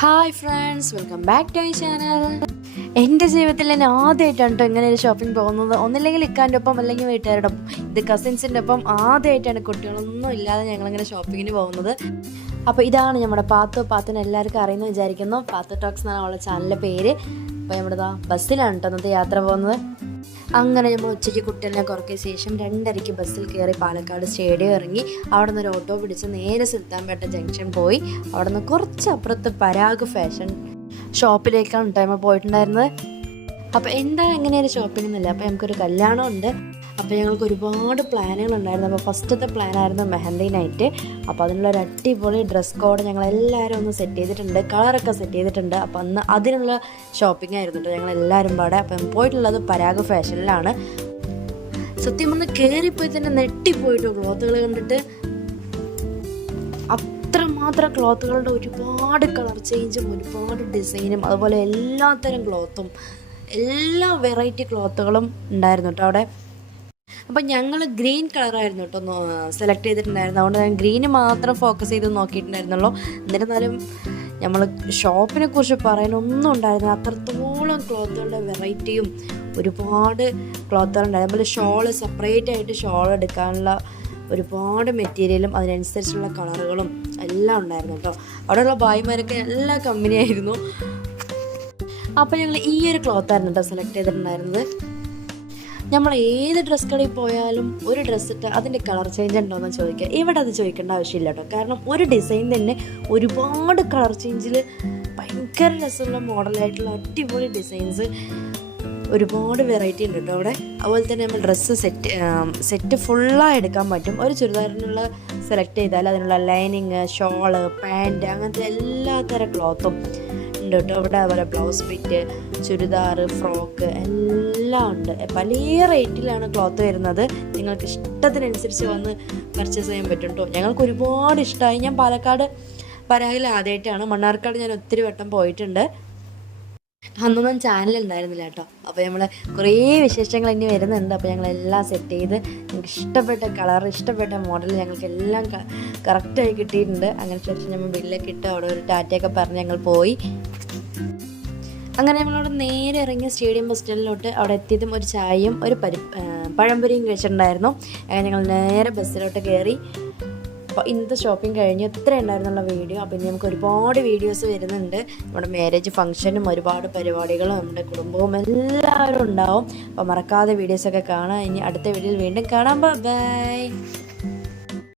Hi friends welcome back to my channel എന്റെ ജീവിതത്തിൽ ഞാൻ ആദ്യമായിട്ടാണ് കേട്ടോ ഇങ്ങനെ ഒരു ഷോപ്പിംഗ് പോകുന്നത്. ഒന്നില്ലെങ്കിൽ ഇക്കാന്റെ ഒപ്പം അല്ലെങ്കിൽ വീട്ടുകാരുടെ ഒപ്പം. ഇത് കസിൻസിന്റെ ഒപ്പം ആദ്യമായിട്ടാണ് കുട്ടികളൊന്നും ഇല്ലാതെ ഞങ്ങളിങ്ങനെ ഷോപ്പിങ്ങിന് പോകുന്നത്. അപ്പോൾ ഇതാണ് നമ്മുടെ പാത്തു. പാത്തിന് എല്ലാവർക്കും അറിയുന്നു വിചാരിക്കുന്നു. പാത്തു ടോക്സ് എന്നാണ് അവളുടെ ചാനലിന്റെ പേര്. അപ്പോൾ നമ്മുടെ ബസ്സിലാണ് കേട്ടോ ഇന്നത്തെ യാത്ര പോകുന്നത്. അങ്ങനെ നമ്മൾ ഉച്ചയ്ക്ക് കുട്ടീനെ കുറക്കിയ ശേഷം രണ്ടരയ്ക്ക് ബസ്സിൽ കയറി പാലക്കാട് സ്റ്റേഡിയം ഇറങ്ങി അവിടെ നിന്ന് ഒരു ഓട്ടോ പിടിച്ച് നേരെ സുൽത്താൻപേട്ട ജംഗ്ഷൻ പോയി. അവിടെ നിന്ന് കുറച്ച് അപ്പുറത്ത് പരാഗ് ഫാഷൻ ഷോപ്പിലേക്കാണ് നമ്മൾ പോയിട്ടുണ്ടായിരുന്നത്. അപ്പോൾ എന്താ എങ്ങനെയാണ് ഷോപ്പിംഗ് എന്നില്ല അപ്പോൾ നമുക്കൊരു കല്യാണം ഉണ്ട് അപ്പോൾ ഞങ്ങൾക്ക് ഒരുപാട് പ്ലാനുകൾ ഉണ്ടായിരുന്നു. അപ്പോൾ ഫസ്റ്റത്തെ പ്ലാനായിരുന്നു മെഹന്തി നൈറ്റ് അപ്പോൾ അതിനുള്ള ഒരു അടിപൊളി ഡ്രസ് കോഡ് ഞങ്ങൾ എല്ലാവരും ഒന്ന് സെറ്റ് ചെയ്തിട്ടുണ്ട്. കളറൊക്കെ സെറ്റ് ചെയ്തിട്ടുണ്ട്. അപ്പോൾ അന്ന് അതിനുള്ള ഷോപ്പിംഗ് ആയിരുന്നു കേട്ടോ ഞങ്ങൾ എല്ലാവരും പാടെ. അപ്പം പോയിട്ടുള്ളത് പരാഗ് ഫാഷനിലാണ്. സത്യം പറഞ്ഞാൽ കയറിപ്പോയി തന്നെ നെട്ടിപ്പോയിട്ടു ക്ലോത്തുകൾ കണ്ടിട്ട്. അത്രമാത്രം ക്ലോത്തുകളുടെ ഒരുപാട് കളർ ചേഞ്ചും ഒരുപാട് ഡിസൈനും അതുപോലെ എല്ലാത്തരം ക്ലോത്തും എല്ലാ വെറൈറ്റി ക്ലോത്തുകളും ഉണ്ടായിരുന്നു കേട്ടോ അവിടെ. അപ്പം ഞങ്ങൾ ഗ്രീൻ കളറായിരുന്നു കേട്ടോ സെലക്ട് ചെയ്തിട്ടുണ്ടായിരുന്നു അതുകൊണ്ട് ഞാൻ ഗ്രീന് മാത്രം ഫോക്കസ് ചെയ്ത് നോക്കിയിട്ടുണ്ടായിരുന്നുള്ളൂ. എന്നിരുന്നാലും നമ്മൾ ഷോപ്പിനെ കുറിച്ച് പറയാനൊന്നും ഉണ്ടായിരുന്നു അത്രത്തോളം ക്ലോത്തുകളുടെ വെറൈറ്റിയും ഒരുപാട് ക്ലോത്തുകളുണ്ടായിരുന്നു. അതുപോലെ ഷോൾ സെപ്പറേറ്റ് ആയിട്ട് ഷോൾ എടുക്കാനുള്ള ഒരുപാട് മെറ്റീരിയലും അതിനനുസരിച്ചുള്ള കളറുകളും എല്ലാം ഉണ്ടായിരുന്നു കേട്ടോ. അവിടെയുള്ള ബായിമാരൊക്കെ എല്ലാ കമ്പനിയായിരുന്നു അപ്പോൾ ഞങ്ങൾ ഈ ഒരു ക്ലോത്തായിരുന്നു കേട്ടോ സെലക്ട് ചെയ്തിട്ടുണ്ടായിരുന്നത്. നമ്മൾ ഏത് ഡ്രസ് കടയിൽ പോയാലും ഒരു ഡ്രസ്സ് ഇട്ട് അതിന്റെ കളർ ചേഞ്ച് ഉണ്ടോ എന്ന് ചോദിക്കുക ഇവിടെ അത് ചോദിക്കേണ്ട ആവശ്യമില്ല കേട്ടോ. കാരണം ഒരു ഡിസൈൻ തന്നെ ഒരുപാട് കളർ ചേഞ്ചിൽ ഭയങ്കര രസമുള്ള മോഡലായിട്ടുള്ള അടിപൊളി ഡിസൈൻസ് ഒരുപാട് വെറൈറ്റി ഉണ്ട് കേട്ടോ അവിടെ. അതുപോലെ തന്നെ നമ്മൾ ഡ്രസ്സ് സെറ്റ് സെറ്റ് ഫുള്ളായി എടുക്കാൻ പറ്റും. ഒരു ചുരിദാറിനുള്ള സെലക്ട് ചെയ്താൽ അതിനുള്ള ലൈനിങ് ഷോൾ പാന്റ് അങ്ങനത്തെ എല്ലാ തരം ക്ലോത്തും ഉണ്ട് കേട്ടോ. അവിടെ അതുപോലെ ബ്ലൗസ് ഫിറ്റ് ചുരിദാർ ഫ്രോക്ക് എല്ലാം ഉണ്ട്. പല റേറ്റിലാണ് ക്ലോത്ത് വരുന്നത്. നിങ്ങൾക്ക് ഇഷ്ടത്തിനനുസരിച്ച് വന്ന് പർച്ചേസ് ചെയ്യാൻ പറ്റും കേട്ടോ ഞങ്ങൾക്ക് ഒരുപാട് ഇഷ്ടമായി ഞാൻ പാലക്കാട് പരാഗിൽ ആദ്യമായിട്ടാണ് മണ്ണാർക്കാട് ഞാൻ ഒത്തിരി വട്ടം പോയിട്ടുണ്ട്. അന്നൊന്നും ചാനൽ ഉണ്ടായിരുന്നില്ല കേട്ടോ അപ്പോൾ നമ്മൾ കുറേ വിശേഷങ്ങൾ ഇനി വരുന്നുണ്ട്. അപ്പോൾ ഞങ്ങൾ എല്ലാം സെറ്റ് ചെയ്ത് ഞങ്ങൾക്ക് ഇഷ്ടപ്പെട്ട കളർ ഇഷ്ടപ്പെട്ട മോഡൽ ഞങ്ങൾക്ക് എല്ലാം കറക്റ്റായി കിട്ടിയിട്ടുണ്ട്. അങ്ങനെ ശേഷം നമ്മൾ ബില്ലൊക്കെ ഇട്ട് അവിടെ ഒരു ടാറ്റയൊക്കെ പറഞ്ഞ് ഞങ്ങൾ പോയി. അങ്ങനെ നമ്മളവിടെ നേരെ ഇറങ്ങിയ സ്റ്റേഡിയം ബസ് സ്റ്റാൻഡിലോട്ട് അവിടെ എത്തിയതും ഒരു ചായയും ഒരു പരി പഴംപൊരിയും കഴിച്ചിട്ടുണ്ടായിരുന്നു. അങ്ങനെ ഞങ്ങൾ നേരെ ബസ്സിലോട്ട് കയറി. അപ്പോൾ ഇന്നത്തെ ഷോപ്പിംഗ് കഴിഞ്ഞ്. എത്ര ഉണ്ടായിരുന്നുള്ള വീഡിയോ അപ്പോൾ ഇനി നമുക്ക് ഒരുപാട് വീഡിയോസ് വരുന്നുണ്ട്. നമ്മുടെ മാരേജ് ഫംഗ്ഷനും ഒരുപാട് പരിപാടികളും നമ്മുടെ കുടുംബവും എല്ലാവരും ഉണ്ടാവും. അപ്പോൾ മറക്കാതെ വീഡിയോസൊക്കെ കാണാം. ഇനി അടുത്ത വീഡിയോയിൽ വീണ്ടും കാണാം. ബൈ